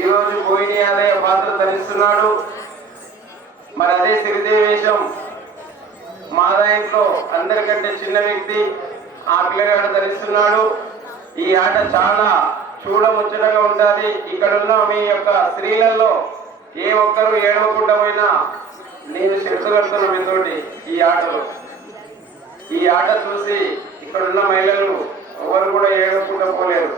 ఈరోజు పోయిన ఆదాయ పాత్ర ధరిస్తున్నాడు. మరి అదే సిరిదేవేశం మాదా ఇంట్లో అందరికంటే చిన్న వ్యక్తి ఆ పిల్లగాడు ధరిస్తున్నాడు. ఈ ఆట చాలా చూడముచ్చటగా ఉంటుంది. ఇక్కడున్న మీ యొక్క స్త్రీలలో ఏ ఒక్కరు ఏడవకుండా పోయినా నేను శక్తి కడుతున్నా మీతోటి ఈ ఆట చూసి ఇక్కడున్న మహిళలు ఎవరు కూడా ఏడవకుండా పోలేరు.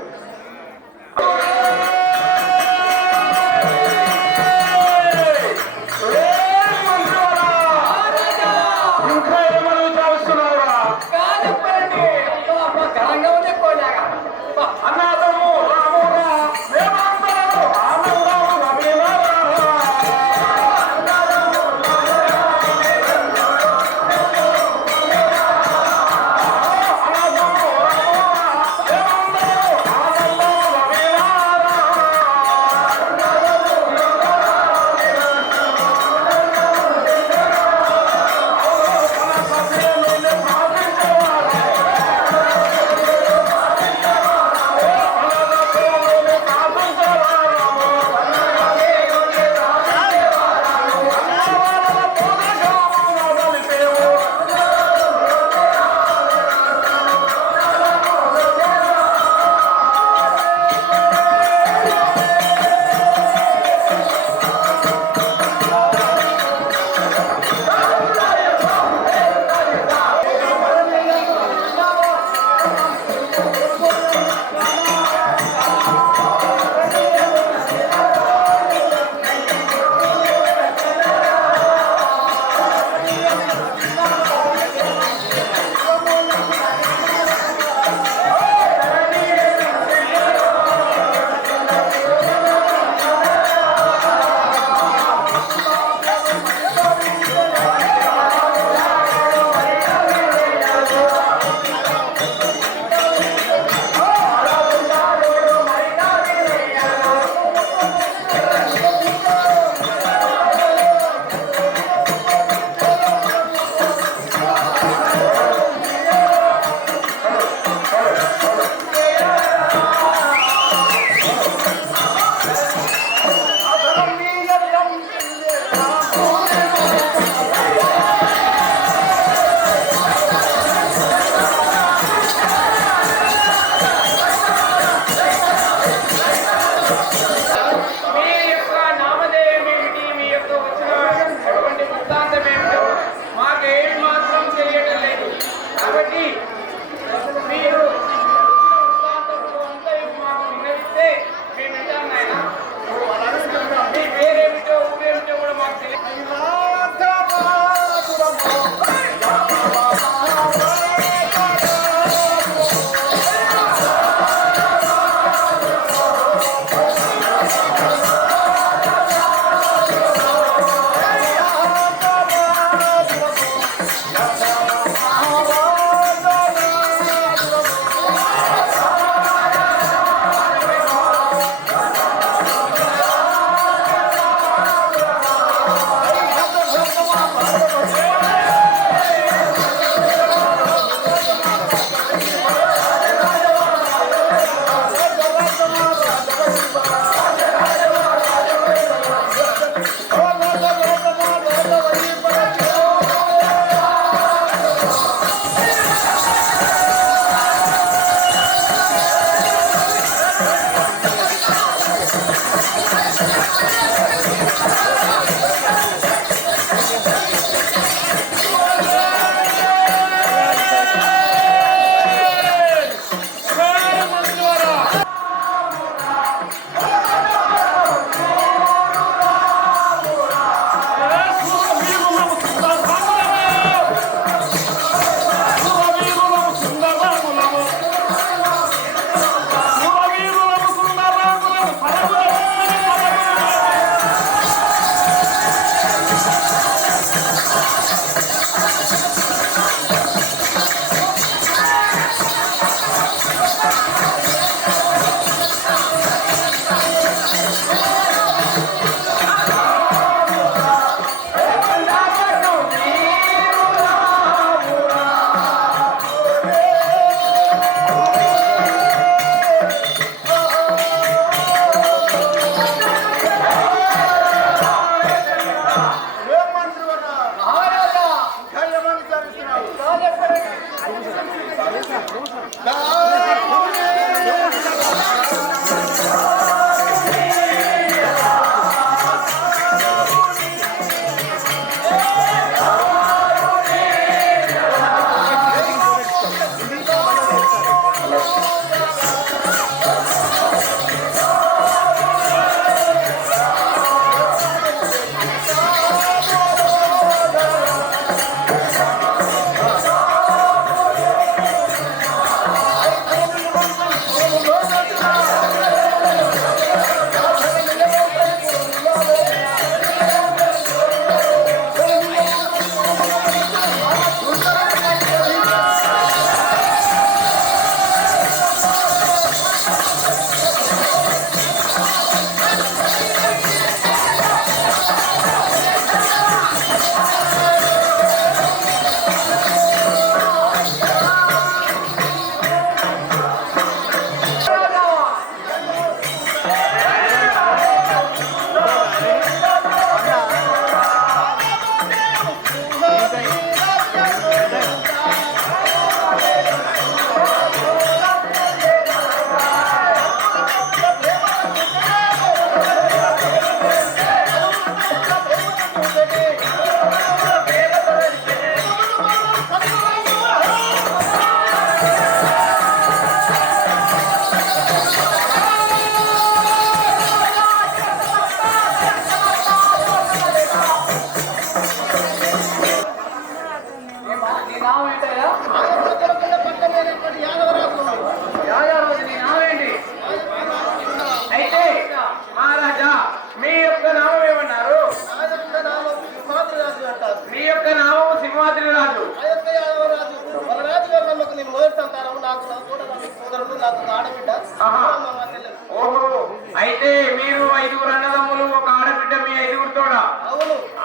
ఐదుగురు అన్నదమ్ములు, ఒక ఆడబిడ్డ, మీ ఐదుగురు తోడ.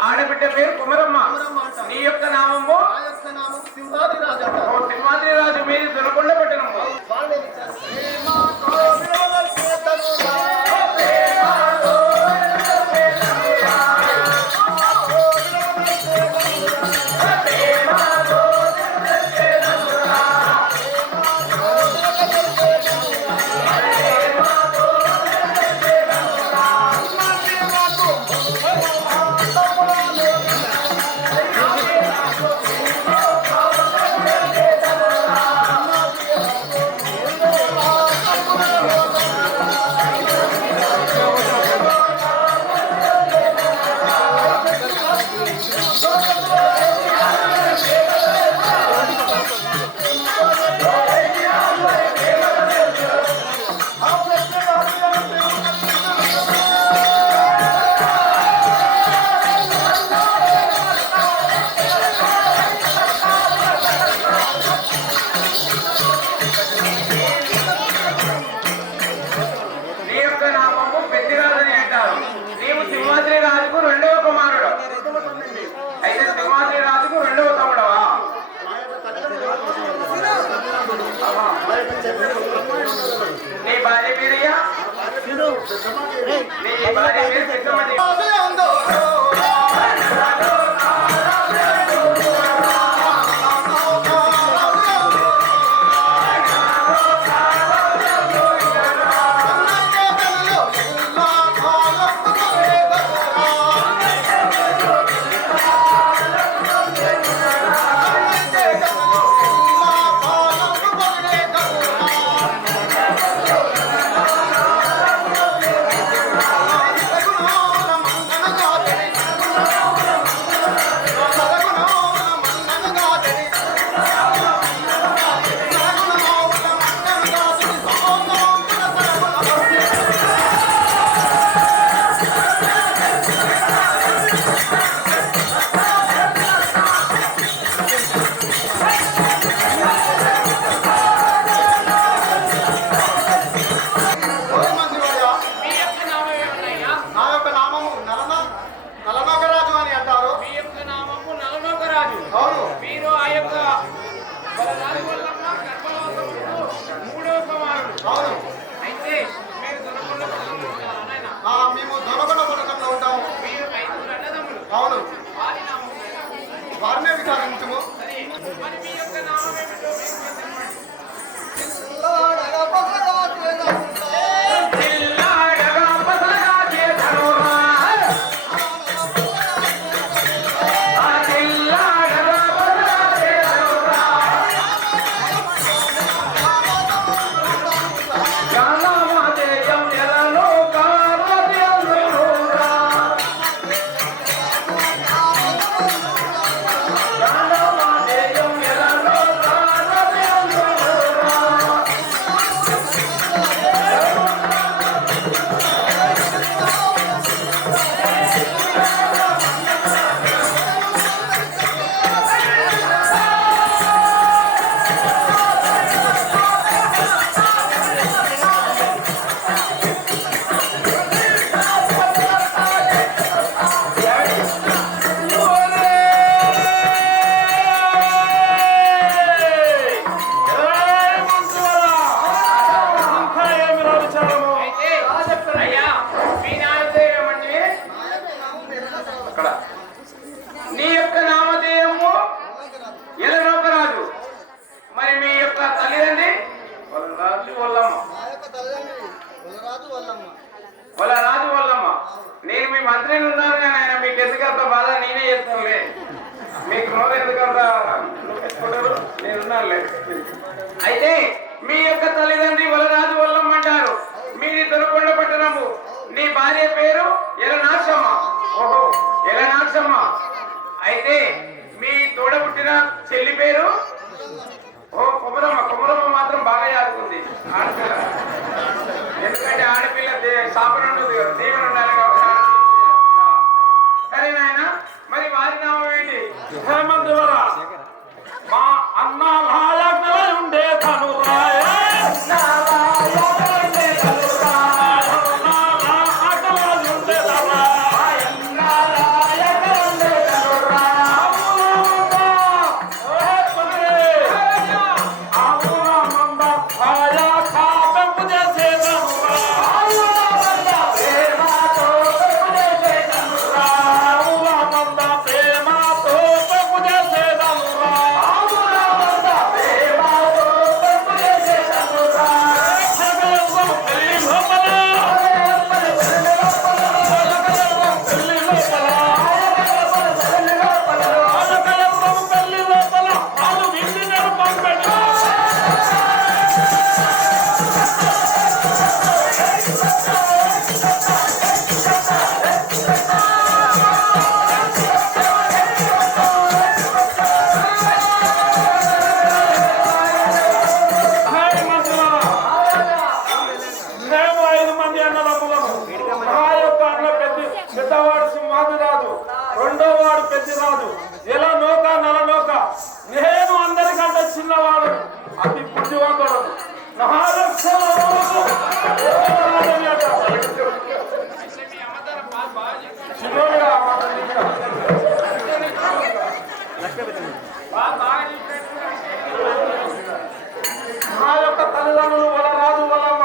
ఆడబిడ్డ పేరు కుమరమ్మ. నీ యొక్క నామము? సింహాద్రి రాజు. మీది దొరకొండ పట్టణము. సింహాద్రి రాజుకు రెండవ కుమారుడు. అయితే సింహాద్రి రాజుకు రెండవ తమ్ముడవా? నీ భార్య పేరయ్యా? నీ భార్య పేరు పెద్దమ్మది. మేము దొరకొండ పథకంలో ఉంటాము. అవును, వారినే విచారించము. నీ యొక్క నామధేయము ఎలనోకరాజు. మరి మీ యొక్క తల్లిదండ్రి? వల్లరాజు వల్లమ్మ. నేను మీ మంత్రిని ఉన్నాను కానీ ఆయన మీకు ఎందుకంత బాధ నేనే చేస్తానులే. మీకు నోరు ఎందుకంత నేనున్నానులే. అయితే మీ యొక్క తల్లిదండ్రి వల్లరాజు వల్లమ్మ అంటారు. మీది దొరకొండ పట్టణము. నీ భార్య పేరు ఎలనాక్షమ్మ. ఓహో, ఎలనాక్షమ్మ. అయితే మీ తోడబుట్టిన చెల్లి పేరు? ఓ కుమరమ్మ. కుమరమ్మ మాత్రం బాగా యాదుకుంది ఆడపిల్ల. ఎందుకంటే ఆడపిల్ల శాపన ఉంటుంది కదా, దీవెన ఉండాలి కాబట్టి. సరే నాయన, మరి వారి నామం ఏంటి? హేమంతువరా మా అన్న లాయజ్ఞ ఉండే తను రాయ పెద్దిరాజు ఎలా నోక నల నోక నేను అందరికంటే చిన్నవాడు అతి బుద్ధివంతుడు నా యొక్క తల్లిదండ్రులు వలరాజు వలమ్మ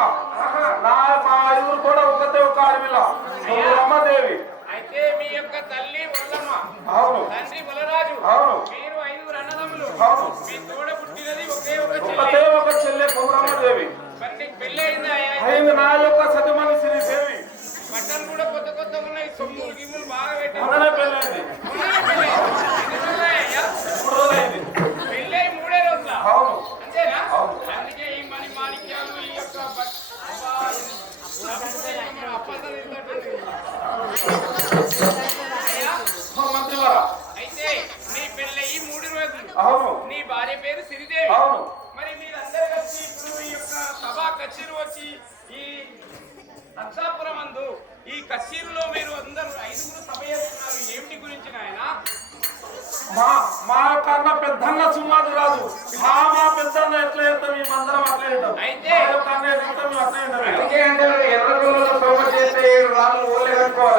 మా ఐదుగురు కూడా ఒకతే ఒక అడవిలో రమ్మదేవి. అయితే మీ యొక్క తల్లి వల్లమ్మ, అవును తండ్రి బలరాజు, అవును మీరు ఐదుగురు అన్నదమ్ములు. అవును మీ తోడ పుట్టినది ఒకే ఒక ఒకతే చెల్లి. ఒక చెల్లె కొమరమ్మదేవి. మరి నీకు పెళ్లి అయిందా? అయింది నా యొక్క సతిమణి శ్రీదేవి. బట్టలు కూడా కొత్త కొత్త ఉన్నాయి, సొమ్ములు గిమ్ములు బాగా పెట్టారు. మొన్ననే పెళ్ళైంది. ఎన్ని రోజులయ్యా? 3 రోజులైంది. పెళ్లి అయి 3 రోజుల అవును అంతేనా? అవును. అందుకే ఈ మణి మాణిక్యాలు ఈ యొక్క అప్పంతా తింటున్నట్టుంది. అయ్యా, మంత్రివారా. అయితే నీ పెళ్లి అయ్యి 3 రోజులు. అవును నీ భార్య పేరు సిరిదేవి. అవును మరి మీరందరూ కలిసి ఇప్పుడు ఈ యొక్క సభా కచేరు వచ్చి ఈ నర్సాపురం అందు ఈ కచేరులో మీరు అందరూ ఐదుగురు సభ చేస్తున్నారు. ఏమిటి గురించి నాయన? మా కన్నా పెద్దన్న సుమారు రాదు. మా పెద్దన్న ఎట్లా చేస్తాం మేమందరం అట్లా చేద్దాం. అయితే మా యొక్క అన్నయ్య చేస్తాం మేము అట్లా చేద్దాం. అందుకే అంటే ఎర్ర గుళ్ళలో సొమ్ము చేస్తే 7 రాళ్ళు ఊళ్ళే కట్టుకోవాలి.